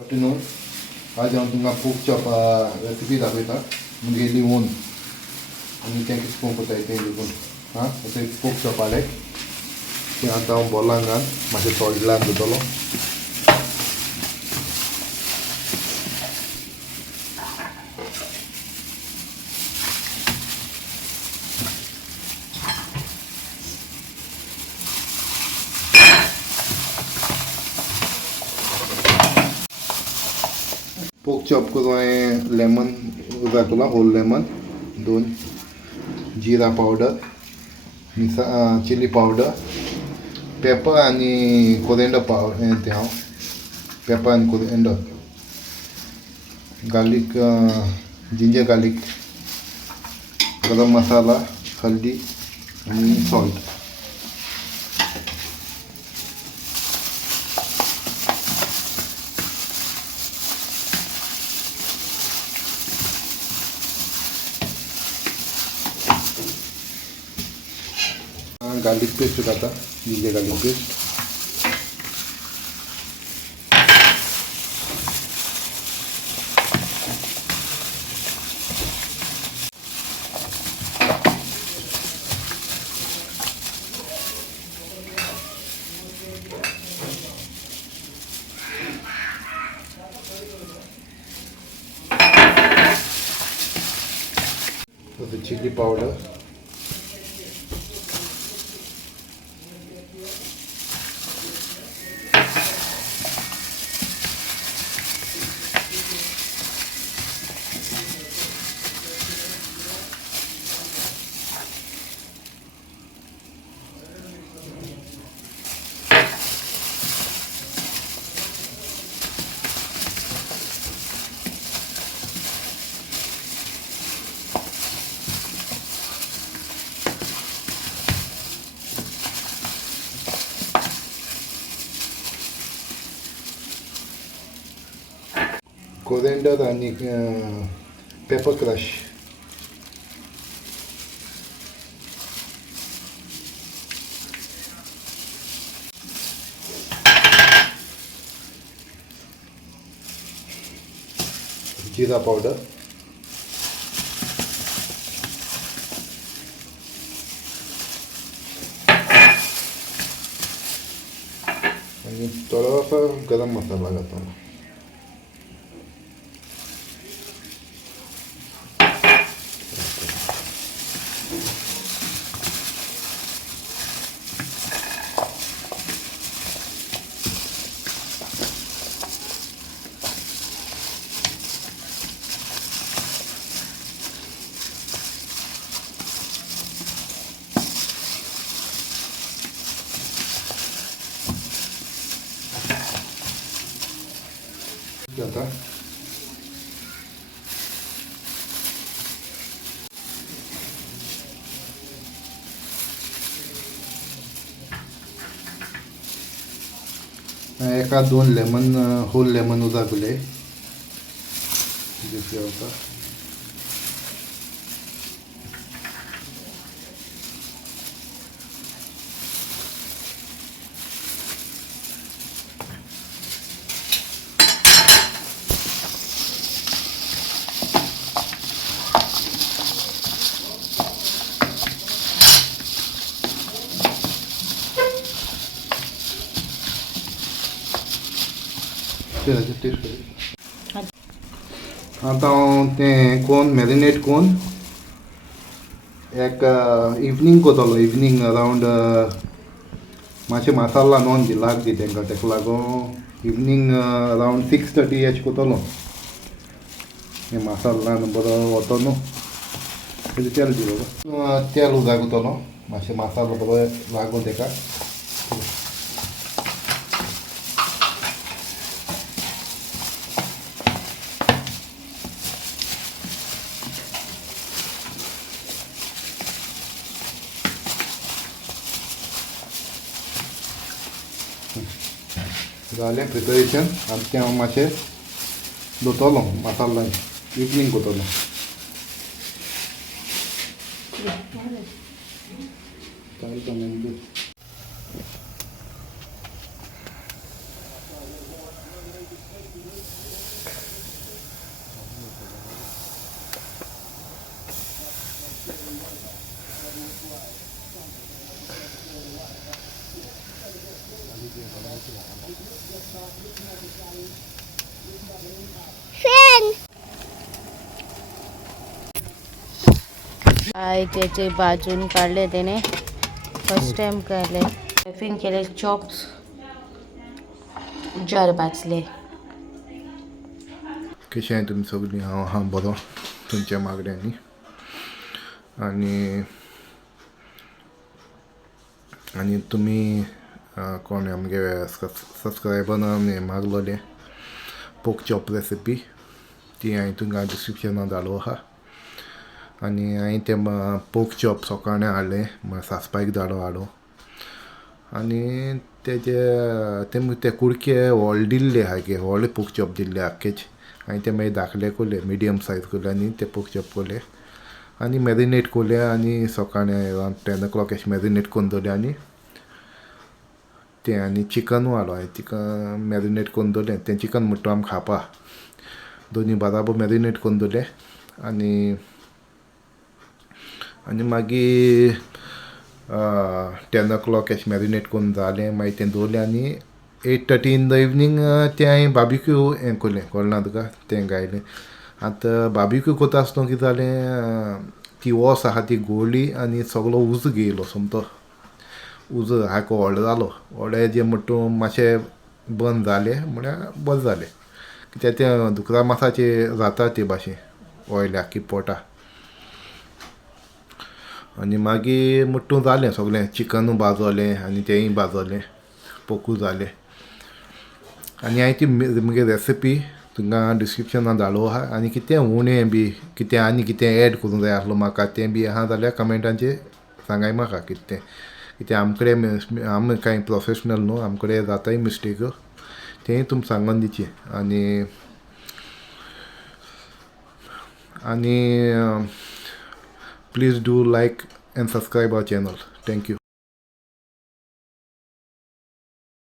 आफ्टरनून आज हांव तुमकां पोक चॉप रेसिपी दाखयता मुगेली ओन आनी तें कितें पोवंक कोताय तें देखून तें पोक चॉपाले तें आतां हांव बॉलान घाल मातशें सॉल्ट घालून दवरतलो पोक चॉप करून हांवें लेमन घातला होल लेमन 2 जिरा पावडर चिली पावडर पेपर आनी कोरिएंडर पावडर तें हांव पेपर आनी कोरिएंडर गार्लीक जिंजर गार्लीक गरम मसाला हल्दी आनी सॉल्ट गार्लिक पेस्ट घालता ginger garlic paste chilli powder coriander आनी पेपर क्रश जीरा पावडर आनी थोडोसो गरम मसाला घालता जाता एका 2 लेमन होल लेमन उजागले होता आता हांव तें कोन मॅरिनेट कोन एक इवनिंग कोतलो इवनिंग अरावंड मातशें मसाला न्हू दी लाग दी तांकां तेका लागून इवनिंग अरावंड 6:30 एश कोतलो हें मसालान बरो वतो न्हू तेजें तेल दिलो तेल उजागतलो मातशें मसालो बरो लागून तेका जालें प्रिपरेशन आनी तें हांव मातशें दवरतलो मसाला इवनिंग करतलो त्याचे भाजून काढले त्याने फर्स्ट टाइम काढले स्टफिंग केले चॉप्स जार भाजले कशें हाय तुमी सगळीं हांव आहा बरो तुमच्या मागण्यांनी आनी तुमी कोण आमगे सबस्क्रायबर मागलोले पोक चॉप रेसिपी ती हांवें तुमकां डिस्क्रिप्शनान धाडलो आहा आनी हांवें ते पोक चॉप सकाळीं हाडले सासपाक हाडो आनी ते कुडके व्हड दिल्ले सारके व्हडले पोक चॉप दिल्ले आख्खेच हांवें ते मागीर धाकले कोले मिडियम सायज कोले आनी ते पोक चॉप कोले आनी मॅरिनेट कोले आनी सकाळीं अरावंड 10 o'clock अशें मॅरिनेट कोन्न दवरले आनी तें आनी चिकनूय हाडलो हांवें चिकन मॅरिनेट कोन्न दवरलें तें चिकन म्हणटा आमकां खावपा दोनी बराबर मॅरिनेट कोन्न दवरलें आनी मागीर 10 o'clock अशें मॅरिनेट कोन्न जालें मागीर तें दवरलें आनी 8:30 इन द इवनींग तें हांवें बार्बिक्यू हें कोरलें कळना तुका तें गायलें आतां बार्बिक्यू कोता आसतना कितें जालें ती वोस आहा ती घोळ्ळी आनी सगळो उजो घेयलो सोमतो उजो सारको व्हडलो जालो व्हडे जे म्हणटा मातशें बंद जालें म्हळ्यार बरें जालें कित्याक तें दुकरा मासाचें जाता ते भाशेन ऑयल्या की पोटा आनी मागीर म्हणटा जालें सगळें चिकनूय भाजलें आनी तेंय भाजलें पोकू जालें आनी हांवें ती मुगे रेसिपी तुमकां डिस्क्रिप्शनान धाडलो आहा आनी कितें उणें बी कितें आनी कितें एड करूंक जाय आसलो म्हाका तें बी आहा जाल्यार कमेंटाचेर सांगाय म्हाका कितें आमकडे आमी कांय प्रोफेशनल न्हू आमकडे जाताय मिस्टेक तेंय तुमकां सांगून दिची आनी please do like and subscribe our channel thank you